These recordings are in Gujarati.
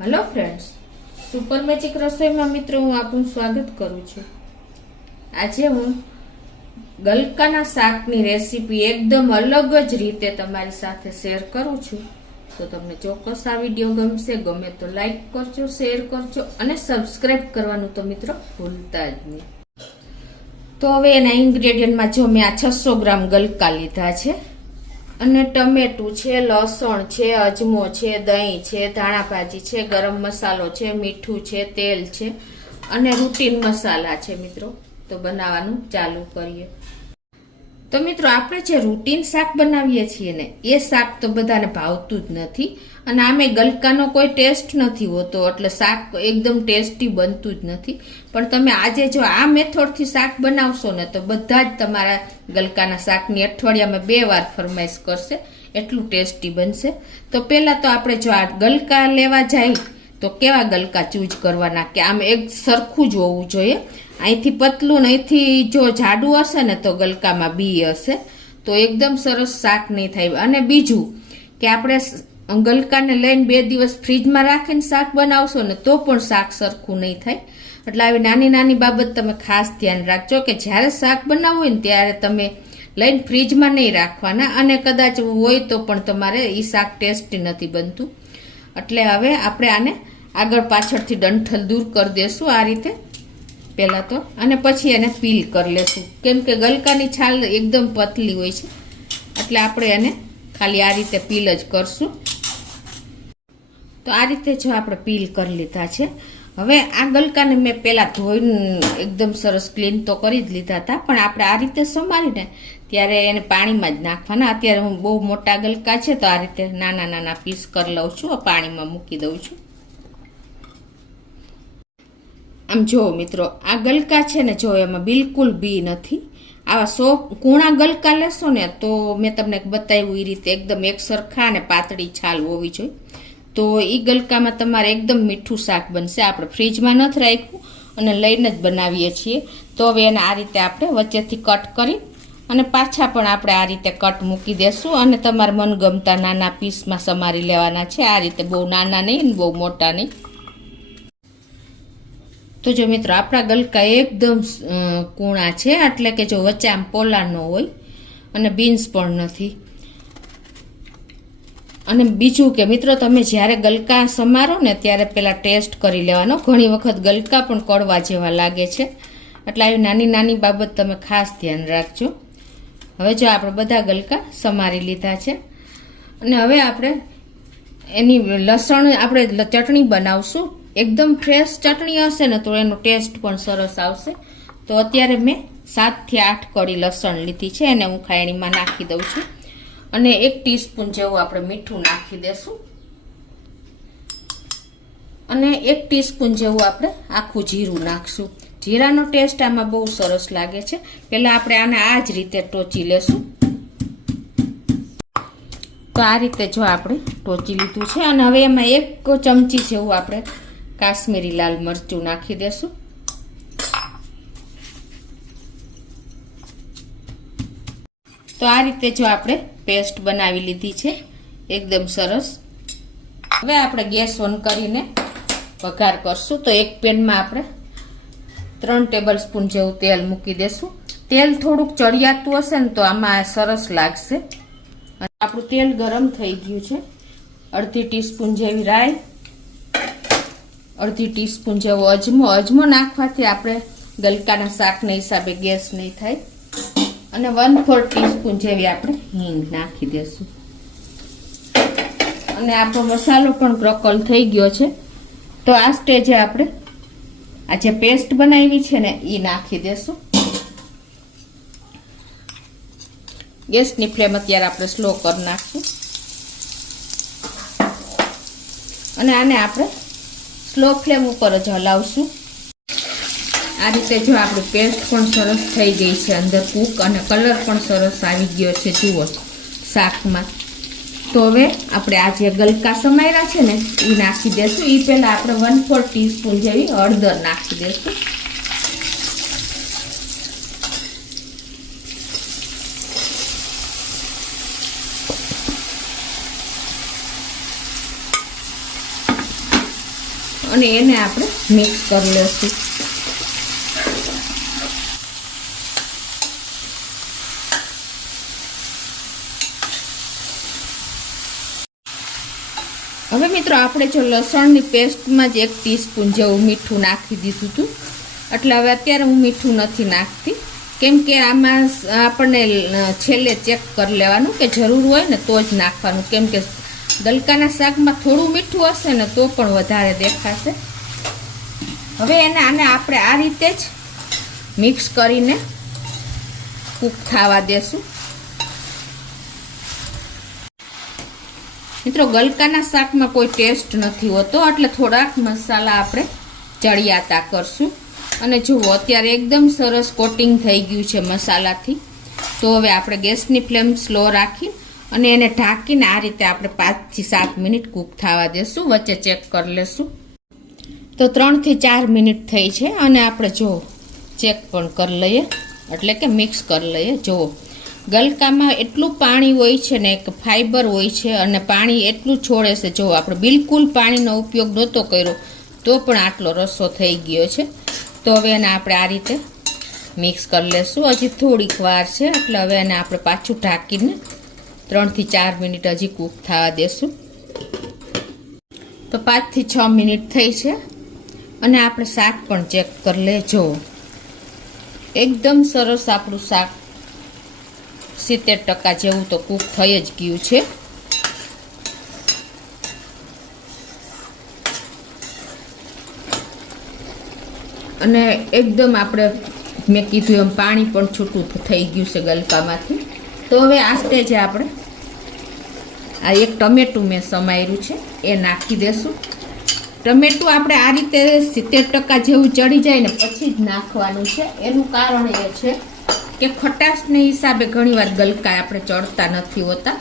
हेलो फ्रेंड्स, सुपर मैजिक रसोई में मित्रों हूँ आपનું સ્વાગત કરું છું। આજે હું ગલકાના શાકની રેસીપી એકદમ અલગ જ રીતે તમારી સાથે શેર કરું છું। તો તમને ચોક્કસ આ વિડિયો ગમશે, ગમે તો લાઈક કરજો, શેર કરજો અને સબસ્ક્રાઇબ કરવાનું તો મિત્રો ભૂલતા જ નહીં। તો હવે એના ઇન્ગ્રેડિયન્ટમાં જો મેં આ 600 ગ્રામ ગલકા લીધા છે અને ટમેટું છે, લસણ છે, અજમો છે, દહીં છે, ધાણા ભાજી છે, ગરમ મસાલો છે, મીઠું છે, તેલ છે અને રૂટીન મસાલા છે મિત્રો। તો બનાવવાનું ચાલુ કરીએ। તો મિત્રો આપણે જે રૂટીન શાક બનાવીએ છીએ ને એ શાક તો બધાને ભાવતું જ નથી અને આમે ગલકાનો કોઈ ટેસ્ટ નથી હોતો, એટલે શાક એકદમ ટેસ્ટી બનતું જ નથી। પણ તમે આજે જો આ મેથડથી શાક બનાવશો ને તો બધા જ તમારા ગલકાના શાકની અઠવાડિયામાં 2 વાર ફરમાઈશ કરશે, એટલું ટેસ્ટી બનશે। તો પહેલા તો આપણે જો આ ગલકા લેવા જાય તો કેવા ગલકા ચૂઝ કરવાના કે આમ એક સરખું જ હોવું જોઈએ। અહીંથી પતલું ને અહીંથી જો જાડું હશે ને તો ગલકામાં બી હશે, તો એકદમ સરસ શાક નહીં થાય। અને બીજું કે આપણે ગલકાને લઈને 2 દિવસ ફ્રીજમાં રાખીને શાક બનાવશો ને તો પણ શાક સરખું નહીં થાય। એટલે આવી નાની નાની બાબત તમે ખાસ ધ્યાન રાખજો કે જ્યારે શાક બનાવવું હોય ને ત્યારે તમે લઈને ફ્રીજમાં નહીં રાખવાના, અને કદાચ હોય તો પણ તમારે એ શાક ટેસ્ટી નથી બનતું। એટલે હવે આપણે આને આગળ પાછળથી ડંઠલ દૂર કરી દેશું આ રીતે પહેલા તો, અને પછી એને પીલ કરી લેશું, કેમ કે ગલકાની છાલ એકદમ પતલી હોય છે, એટલે આપણે એને ખાલી આ રીતે પીલ જ કરશું। તો આ રીતે જો આપણે પીલ કરી લીધા છે। હવે આ ગલકાને મેં પહેલા ધોઈને એકદમ સરસ ક્લીન તો કરી જ લીધા હતા, પણ આપણે આ રીતે સમારીને ત્યારે એને પાણીમાં જ નાખવાના। અત્યારે હું બહુ મોટા ગલકા છે તો આ રીતે નાના નાના પીસ કરી લઉં છું, પાણીમાં મૂકી દઉં છું। આમ જો મિત્રો આ ગલકા છે ને જો એમાં બિલકુલ બી નથી। આવા 100 કૂણા ગલકા લેશો ને તો મેં તમને બતાવ્યું એ રીતે એકદમ એક સરખા અને પાતળી છાલ હોવી જોઈએ, તો એ ગલકામાં તમારે એકદમ મીઠું શાક બનશે। આપણે ફ્રીજમાં નથી રાખ્યું અને લઈને જ બનાવીએ છીએ। તો હવે એને આ રીતે આપણે વચ્ચેથી કટ કરી અને પાછા પણ આપણે આ રીતે કટ મૂકી દેશું અને તમારે મનગમતા નાના પીસમાં સમારી લેવાના છે। આ રીતે બહુ નાના નહીં અને બહુ મોટા નહીં। તો જો મિત્રો આપણા ગલકા એકદમ કૂણા છે, એટલે કે જો વચ્ચે આમ પોલા ન હોય અને બીન્સ પણ નથી। અને બીજું કે મિત્રો તમે જ્યારે ગલકા સમારો ને ત્યારે પહેલા ટેસ્ટ કરી લેવાનો, ઘણી વખત ગલકા પણ કડવા જેવા લાગે છે, એટલે આવી નાની નાની બાબત તમે ખાસ ધ્યાન રાખજો। હવે જો આપણે બધા ગલકા સમારી લીધા છે અને હવે આપણે એની લસણ આપણે ચટણી બનાવશું। એકદમ ફ્રેશ ચટણી હશે ને તો એનો ટેસ્ટ પણ સરસ આવશે। તો અત્યારે મેં 7 થી 8 કળી લસણ લીધી છે, એને હું ખાયણીમાં નાખી દઉં છું અને 1 ટીસ્પૂન જેવું આપણે મીઠું નાખી દેશું અને 1 ટીસ્પૂન જેવું આપણે આખું જીરું નાખશું। જીરાનો ટેસ્ટ આમાં બહુ સરસ લાગે છે। પહેલા આપણે આને આ જ રીતે ટોચી લેશું। તો આ રીતે જો આપણે ટોચી લીધું છે અને હવે એમાં 1 ચમચી જેવું આપણે કાશ્મીરી લાલ મરચું નાખી દેશું। તો આ રીતે જો આપણે પેસ્ટ બનાવી લીધી છે એકદમ સરસ। હવે આપણે ગેસ ઓન કરીને વઘાર કરશું। તો એક પેનમાં આપણે 3 ટેબલ સ્પૂન જેવું તેલ મૂકી દેશું। તેલ થોડુંક ચડિયાતું હશે ને તો આમાં સરસ લાગશે। આપણું તેલ ગરમ થઈ ગયું છે। 1/2 ટીસ્પૂન જેવી રાઈ, 1/2 ટીસ્પૂન જેવો અજમો। અજમો નાખવાથી આપણે ગલકાના શાકના હિસાબે ગેસ નહીં થાય, અને 1/4 ટીસ્પૂન જેવી આપણે હિંગ નાખી દેશું। અને આપણો મસાલો પણ ક્રકલ થઈ ગયો છે। તો આ સ્ટેજે આપણે આ જે પેસ્ટ બનાવી છે ને એ નાખી દેશું। ગેસની ફ્લેમ અત્યારે આપણે સ્લો કરી નાખશું અને આને આપણે સ્લો ફ્લેમ ઉપર જ હલાવશું। આ રીતે જો આપણી પેસ્ટ પણ સરસ થઈ ગઈ છે અંદર કૂક, અને કલર પણ સરસ આવી ગયો છે જુઓ શાકમાં। તો હવે આપણે આ જે ગલકા સમાર્યા છે ને એ નાખી દેશું। એ પહેલાં આપણે 1/4 ટીસ્પૂન જેવી હળદર નાખી દેશું। અને એને આપણે મિક્સ કરી લઈશું. હવે મિત્રો આપણે જો લસણની પેસ્ટમાં જ 1 ટીસ્પૂન જેવું મીઠું નાખી દીધું હતું, એટલે હવે અત્યારે હું મીઠું નથી નાખતી, કેમ કે આમાં આપણને છેલ્લે ચેક કરી લેવાનું કે જરૂર હોય ને તો જ નાખવાનું, કેમ કે ગલકાના શાકમાં થોડું મીઠું હશે ને તો પણ વધારે દેખાશે. હવે આને આપણે આ રીતે જ મિક્સ કરીને કૂક થવા દેશું. મિત્રો ગલકાના શાકમાં કોઈ ટેસ્ટ નથી હોતો, એટલે થોડાક મસાલા આપણે ચડિયાતા કરશું. અને જુઓ અત્યારે એકદમ સરસ કોટિંગ થઈ ગયું છે મસાલાથી. તો હવે આપણે ગેસની ફ્લેમ સ્લો રાખી અને એને ઢાંકીને આ રીતે આપણે 5 થી 7 મિનિટ કૂક થવા દેશું. વચ્ચે ચેક કરી લેશું. તો 3 થી 4 મિનિટ થઈ છે અને આપણે જો ચેક પણ કરી લઈએ, એટલે કે મિક્સ કરી લઈએ. જુઓ ગલકામાં એટલું પાણી હોય છે ને, એક ફાઈબર હોય છે અને પાણી એટલું છોડે છે. જો આપણે બિલકુલ પાણીનો ઉપયોગ નહોતો કર્યો તો પણ આટલો રસો થઈ ગયો છે. તો હવે એને આપણે આ રીતે મિક્સ કરી લેશું. હજી થોડીક વાર છે, એટલે હવે એને આપણે પાછું ઢાંકીને 3 થી 4 મિનિટ હજી કૂક થવા દેશું. તો 5 થી 6 મિનિટ થઈ છે અને આપણે શાક પણ ચેક કરી લે. જો એકદમ સરસ આપણું શાક 70% જેવું તો કૂક થઈ જ ગયું છે. અને એકદમ આપણે મેં કીધું એમ પાણી પણ છૂટું થઈ ગયું છે ગલકામાંથી. તો હવે આ સ્ટેજે આપણે આ 1 ટમેટું મેં સમાર્યું છે એ નાખી દેશું. ટમેટું આપણે આ રીતે 70% જેવું ચડી જાય ને પછી જ નાખવાનું છે. એનું કારણ એ છે કે ખટાશને હિસાબે ઘણીવાર ગલકા આપણે ચડતા નથી હોતા.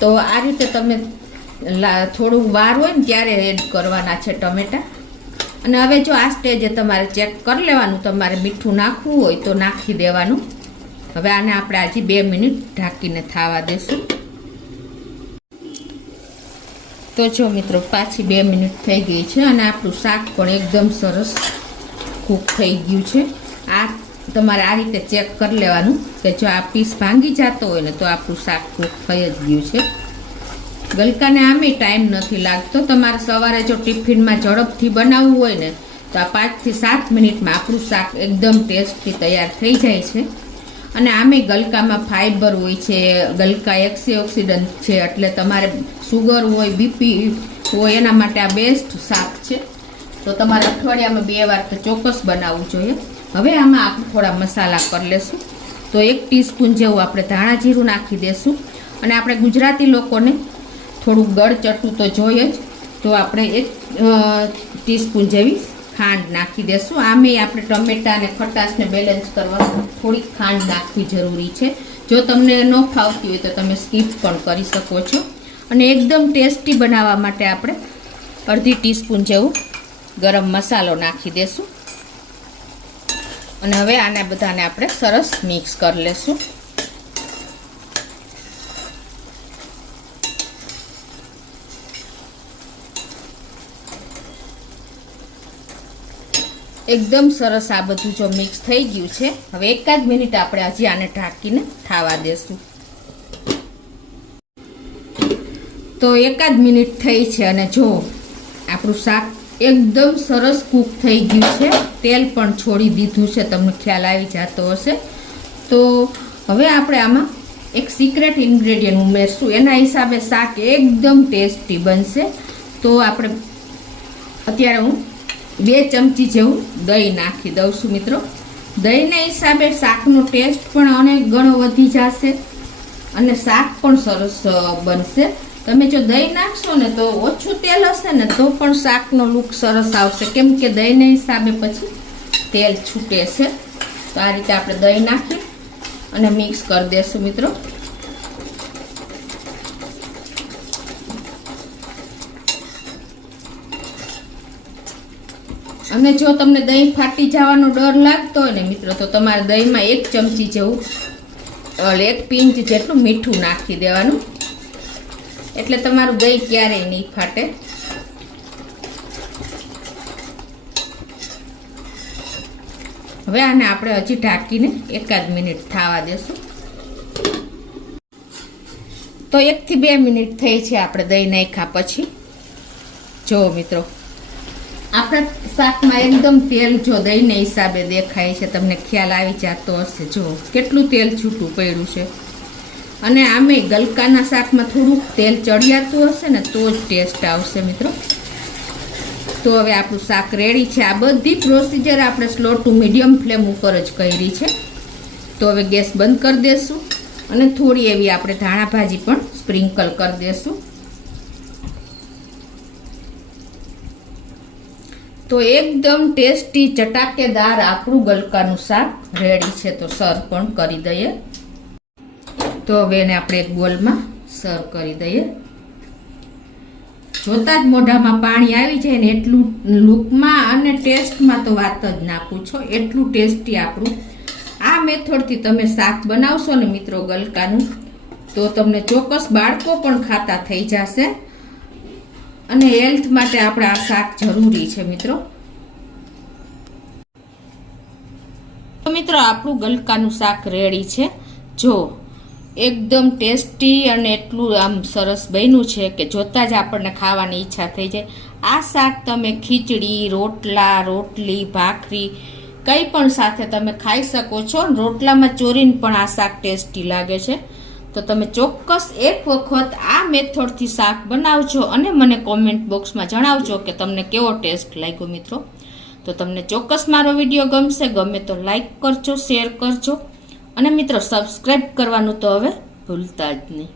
તો આ રીતે તમે થોડું વાર હોય ને ત્યારે એડ કરવાના છે ટમેટા. અને હવે જો આ સ્ટેજે તમારે ચેક કરી લેવાનું, તમારે મીઠું નાખવું હોય તો નાખી દેવાનું. હવે આને આપણે હજી 2 મિનિટ ઢાંકીને થવા દેશું. તો જો મિત્રો પાછી 2 મિનિટ થઈ ગઈ છે અને આપણું શાક પણ એકદમ સરસ કૂક થઈ ગયું છે. આ તમારે આ રીતે ચેક કરી લેવાનું કે જો આ પીસ ભાંગી જતો હોય ને તો આપણું શાક કૂક થઈ જ ગયું છે. ગલકાને આમે ટાઈમ નથી લાગતો. તમારે સવારે જો ટિફિનમાં ઝડપથી બનાવવું હોય ને તો આ 5 થી 7 મિનિટમાં આપણું શાક એકદમ ટેસ્ટથી તૈયાર થઈ જાય છે. અને આમે ગલકામાં ફાઈબર હોય છે, ગલકા એન્ટીઓક્સિડન્ટ છે, એટલે તમારે સુગર હોય, બીપી હોય એના માટે આ બેસ્ટ શાક છે. તો તમારે અઠવાડિયામાં 2 વાર તો ચોક્કસ બનાવવું જોઈએ. હવે આમાં આપણે થોડા મસાલા કરી લેશું. તો 1 ટીસ્પૂન જેવું આપણે ધાણા જીરું નાખી દેશું. અને આપણે ગુજરાતી લોકોને થોડું ગળ ચટું તો જોઈએ જ, તો આપણે 1 ટીસ્પૂન જેવી ખાંડ નાખી દેશું. આમે આપણે ટમેટા અને ખટાશને બેલેન્સ કરવા થોડીક ખાંડ નાખવી જરૂરી છે. જો તમને ન ફાવતી હોય તો તમે સ્કીપ પણ કરી શકો છો. અને એકદમ ટેસ્ટી બનાવવા માટે આપણે 1/2 ટીસ્પૂન જેવું ગરમ મસાલો નાખી દેશું. અને હવે આને બધાને આપણે સરસ મિક્સ કરી લેશું. એકદમ સરસ આ બધું જો મિક્સ થઈ ગયું છે. હવે 1 જ મિનિટ આપણે હજી આને ઢાંકીને થવા દેશું. તો 1 જ મિનિટ થઈ છે અને જો આપણું શાક એકદમ સરસ કૂક થઈ ગયું છે. તેલ પણ છોડી દીધું છે, તમને ખ્યાલ આવી જતો હશે. તો હવે આપણે આમાં એક સિક્રેટ ઇન્ગ્રેડિયન્ટ ઉમેરશું. એના હિસાબે શાક એકદમ ટેસ્ટી બનશે. તો આપણે અત્યારે હું 2 ચમચી જેવું દહીં નાખી દઉં છું. મિત્રો દહીંના હિસાબે શાકનો ટેસ્ટ પણ અનેક ગણો વધી જશે અને શાક પણ સરસ બનશે. તમે જો દહીં નાખશો ને તો ઓછું તેલ હશે ને તો પણ શાકનો લુક સરસ આવશે, કેમ કે દહીંના હિસાબે પછી તેલ છૂટે છે. તો આ રીતે આપણે દહીં નાખી અને મિક્સ કરી દઈશું મિત્રો. અને જો તમને દહીં ફાટી જવાનો ડર લાગતો હોય ને મિત્રો તો તમારે દહીંમાં 1 ચમચી જેવું 1 પિંચ જેટલું મીઠું નાખી દેવાનું, એટલે તમારું દહીં ક્યારેય નહીં ફાટે. હવે આને આપણે હજી ઢાંકીને 1 મિનિટ થવા દેશું. તો 1 થી 2 મિનિટ થઈ છે આપણે દહીં નાખ્યા પછી. જો મિત્રો, આપણા શાકમાં એકદમ તેલ જો દહીંને હિસાબે દેખાય છે, તમને ખ્યાલ આવી જતો હશે. જો કેટલું તેલ છૂટું પડ્યું છે. અને આમે ગલકાના શાકમાં થોડુંક તેલ ચડિયાતું હશે ને તો જ ટેસ્ટ આવશે મિત્રો. તો હવે આપણું શાક રેડી છે. આ બધી પ્રોસીજર આપણે સ્લો ટુ મીડિયમ ફ્લેમ ઉપર જ કરી છે. તો હવે ગેસ બંધ કરી દેશું અને થોડી એવી આપણે ધાણા ભાજી પણ સ્પ્રિંકલ કરી દેશું. તો એકદમ ટેસ્ટી ચટાકેદાર આપણું ગલકાનું શાક રેડી છે. તો સર્વ પણ કરી દઈએ. તો હવે એને આપણે એક બોલમાં સર્વ કરી દઈએ. જોતા જ મોઢામાં પાણી આવી જાય ને એટલું લુકમાં અને ટેસ્ટમાં તો વાત જ ના પૂછો, એટલું ટેસ્ટી આપણું. આ મેથડથી તમે શાક બનાવશો ને મિત્રો ગલકાનું, તો તમને ચોક્કસ બાળકો પણ ખાતા થઈ જશે. અને હેલ્થ માટે આપણે આ શાક જરૂરી છે મિત્રો. તો મિત્રો આપણું ગલકાનું શાક રેડી છે. જો એકદમ ટેસ્ટી અને એટલું આમ સરસ બન્યું છે કે જોતા જ આપણને ખાવાની ઈચ્છા થઈ જાય. આ શાક તમે ખીચડી, રોટલા, રોટલી, ભાખરી કંઈ પણ સાથે તમે ખાઈ શકો છો. રોટલામાં ચોરીને પણ આ શાક ટેસ્ટી લાગે છે. તો તમે ચોક્કસ એક વખત આ મેથડથી શાક બનાવજો અને મને કોમેન્ટ બોક્સમાં જણાવજો કે તમને કેવો ટેસ્ટ લાગ્યો મિત્રો. તો તમને ચોક્કસ મારો વિડીયો ગમશે. ગમે તો લાઈક કરજો, શેર કરજો અને મિત્રો સબસ્ક્રાઈબ કરવાનું તો હવે ભૂલતા જ નહીં.